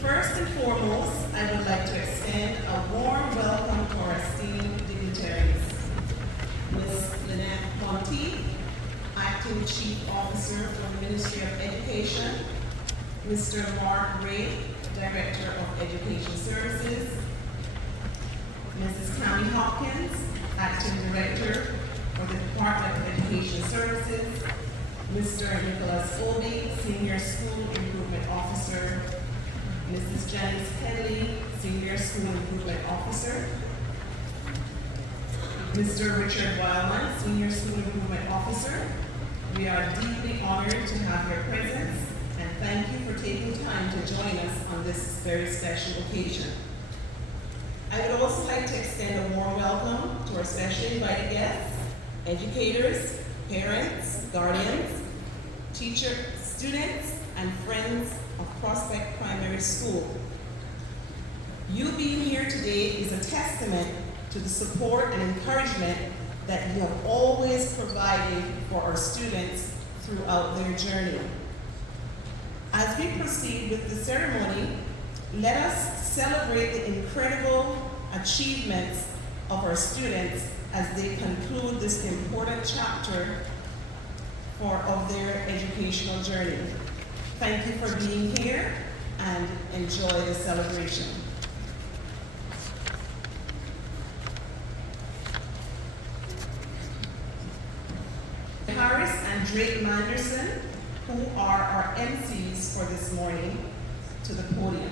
First and foremost, I would like to extend a warm welcome to our esteemed dignitaries. Ms. Lynette Monty, Acting Chief Officer for the Ministry of Education, Mr. Mark Wray, Director of Education Services, Mrs. Tammy Hopkins, Acting Director for the Department of Education Services, Mr. Nicholas Obi, Senior School Improvement Officer, Mrs. Janice Henley, Senior School Improvement Officer, Mr. Richard Wildman, Senior School Improvement Officer. We are deeply honored to have your presence and thank you for taking time to join us on this very special occasion. I would also like to extend a warm welcome to our specially invited guests, educators, parents, guardians, teachers, students, and friends of Prospect Primary School. You being here today is a testament to the support and encouragement that you have always provided for our students throughout their journey. As we proceed with the ceremony, let us celebrate the incredible achievements of our students as they conclude this important chapter of their educational journey. Thank you for being here and enjoy the celebration. Harris and Drake Manderson, who are our MCs for this morning, to the podium.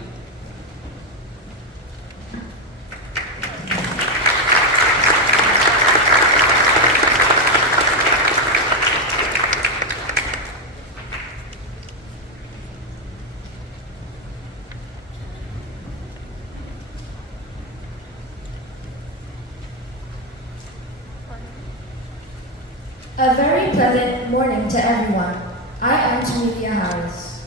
A very pleasant morning to everyone. I am Tamelia Harris.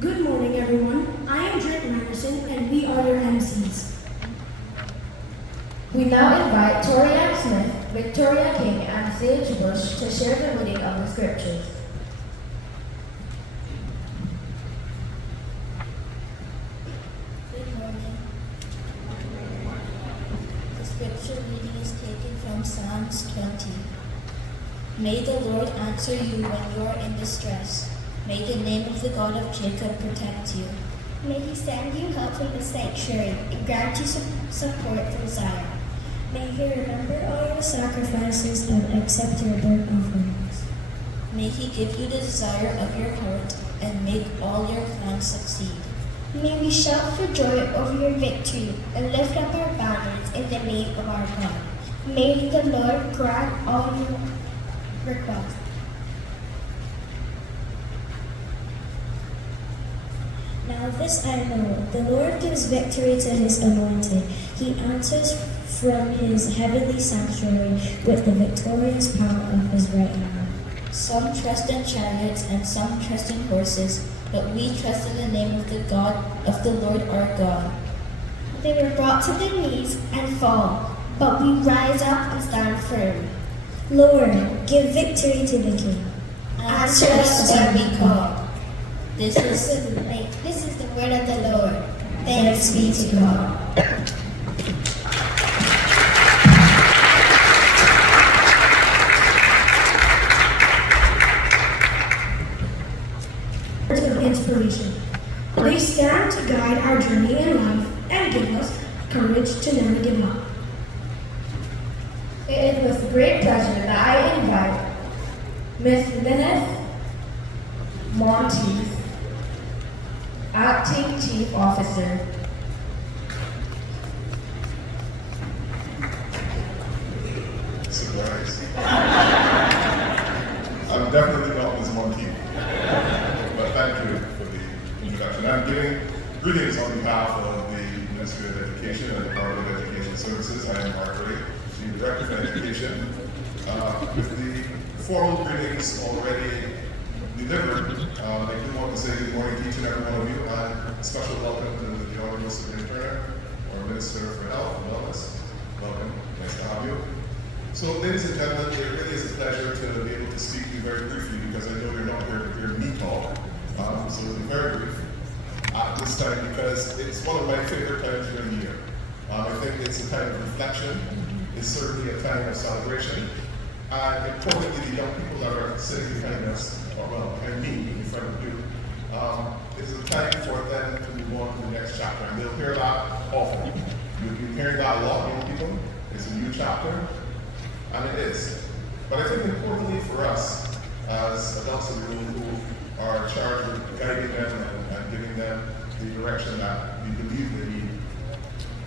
Good morning, everyone. I am Drake Manderson, and we are your MCs. We now invite Torianne Smith, Victoria King, and Sage Bush to share the reading of the scriptures. Good morning. The scripture reading is taken from Psalms 20. May the Lord answer you when you are in distress. May the name of the God of Jacob protect you. May he send you help from the sanctuary and grant you support from Zion. May he remember all your sacrifices and accept your burnt offerings. May he give you the desire of your heart and make all your plans succeed. May we shout for joy over your victory and lift up our banners in the name of our God. May the Lord grant all your requests. Now this I know, the Lord gives victory to his anointed. He answers from his heavenly sanctuary with the victorious power of his right hand. Some trust in chariots and some trust in horses, but we trust in the name of the God of the Lord our God. They were brought to their knees and fall, but we rise up and stand firm. Lord, give victory to the King. Answer us when we call. This is the word of the Lord. Thanks be to God. Words of inspiration. They stand to guide our journey in life and give us courage to never give up. It is with great pleasure that I invite Ms. Lynette Monty, Acting Chief Officer. Surprise. I'm definitely not Ms. Monty, but thank you for the introduction. I'm giving greetings on behalf of the Ministry of Education and the Department of Education Services. I am Mark Wray, the Director of Education. With the formal greetings already delivered, I do want to say good morning to each and every one of you, and a special welcome to the Honorable Superintendent, our Minister for Health and Wellness. Welcome, nice to have you. So, ladies and gentlemen, it really is a pleasure to be able to speak to you very briefly because I know you're not here to hear me talk. So, to be very brief, this time because it's one of my favorite times during the year. I think it's a time of reflection. It's certainly a time of celebration. And importantly, the young people that are sitting behind us, or well, behind me in front of you, it's a time for them to move on to the next chapter. And they'll hear that often. You'll be hearing that a lot, young people. It's a new chapter, and it is. But I think importantly for us, as adults in the room who are charged with guiding them and giving them the direction that we believe they need,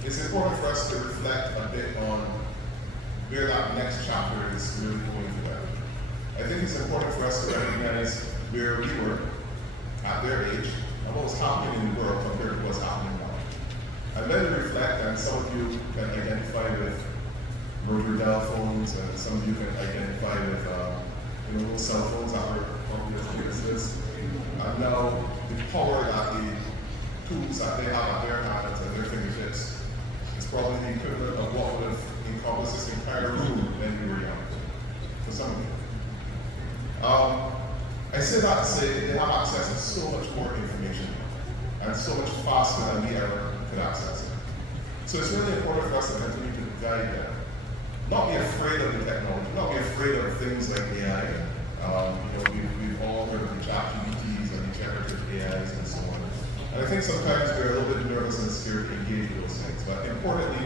it's important for us to reflect a bit on where that next chapter is really going for them. I think it's important for us to recognize where we were at their age and what was happening in the world compared to what's happening now. And then to reflect, and some of you can identify with rotary dial phones, and some of you can identify with little cell phones that were probably as big as this. And now the power that the tools that they have at their hands and their fingertips is probably the equivalent of what would have encompassed this entire room when we were young, for some of you. I say that to say they have access to so much more information and so much faster than we ever could access it. So it's really important for us to continue to guide them. Not be afraid of the technology, not be afraid of things like AI. We've all heard of the ChatGPTs and the generative AIs and so on. And I think sometimes we're a little bit nervous and scared to engage with those things. But importantly,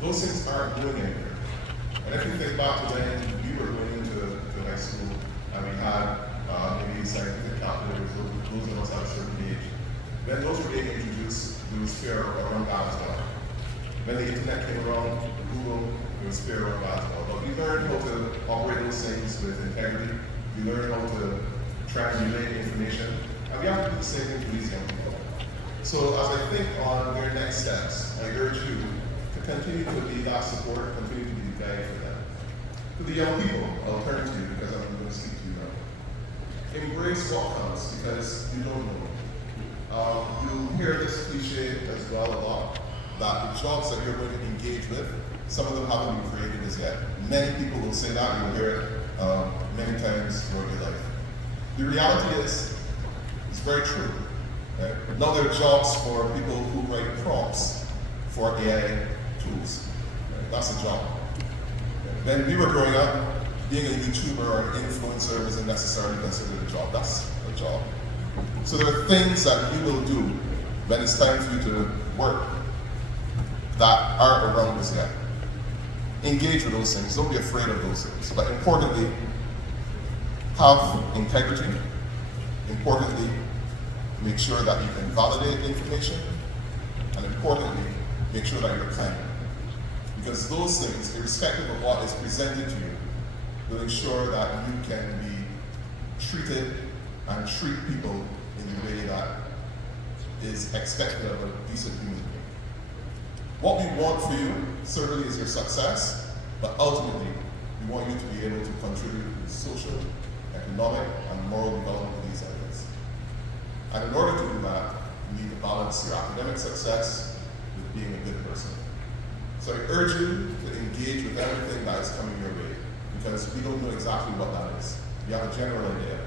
those things aren't going anywhere. And if you think back to when we were going into high school and we had maybe scientific calculators, those of us at a certain age, when those were being introduced, there was fear around that as well. When the internet came around, Google, there was fear around that as well. But we learned how to operate those things with integrity. We learned how to triangulate information. And we have to do the same thing for these young people. So as I think on their next steps, I urge you to continue to be that support, continue to be the guide for them. To the young people, I'll turn to you because I'm going to speak to you now. Embrace what comes because you don't know. You'll hear this cliche as well a lot, that the jobs that you're going to engage with, some of them haven't been created as yet. Many people will say that, you'll hear it many times throughout your life. The reality is, it's very true. Right? Now there are jobs for people who write prompts for AI tools. Right? That's a job. When we were growing up, being a YouTuber or an influencer wasn't necessarily considered a job. That's a job. So there are things that you will do when it's time for you to work that aren't around us yet. Engage with those things. Don't be afraid of those things. But importantly, have integrity. Importantly, make sure that you can validate information. And importantly, make sure that you're kind. Because those things, irrespective of what is presented to you, will ensure that you can be treated and treat people in the way that is expected of a decent human being. What we want for you certainly is your success, but ultimately, we want you to be able to contribute to social, economic, and moral development of these areas. And in order to do that, you need to balance your academic success with being a good person. So I urge you to engage with everything that is coming your way, because we don't know exactly what that is. We have a general idea,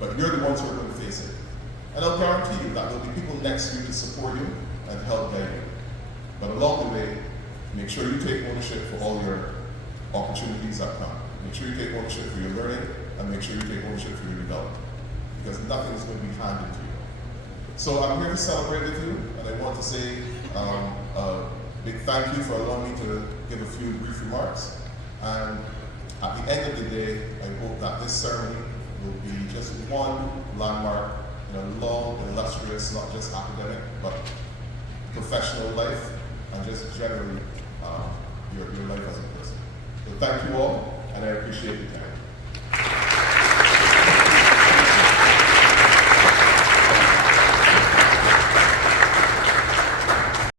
but you're the ones who are going to face it. And I'll guarantee you that there'll be people next to you to support you and help guide you. But along the way, make sure you take ownership for all your opportunities that come. Make sure you take ownership for your learning, and make sure you take ownership for your development, because nothing is going to be handed to you. So I'm here to celebrate with you, and I want to say a big thank you for allowing me to give a few brief remarks. And at the end of the day, I hope that this ceremony will be just one landmark in a long, illustrious, not just academic, but professional life, and just generally your life as a person. So thank you all, and I appreciate your time.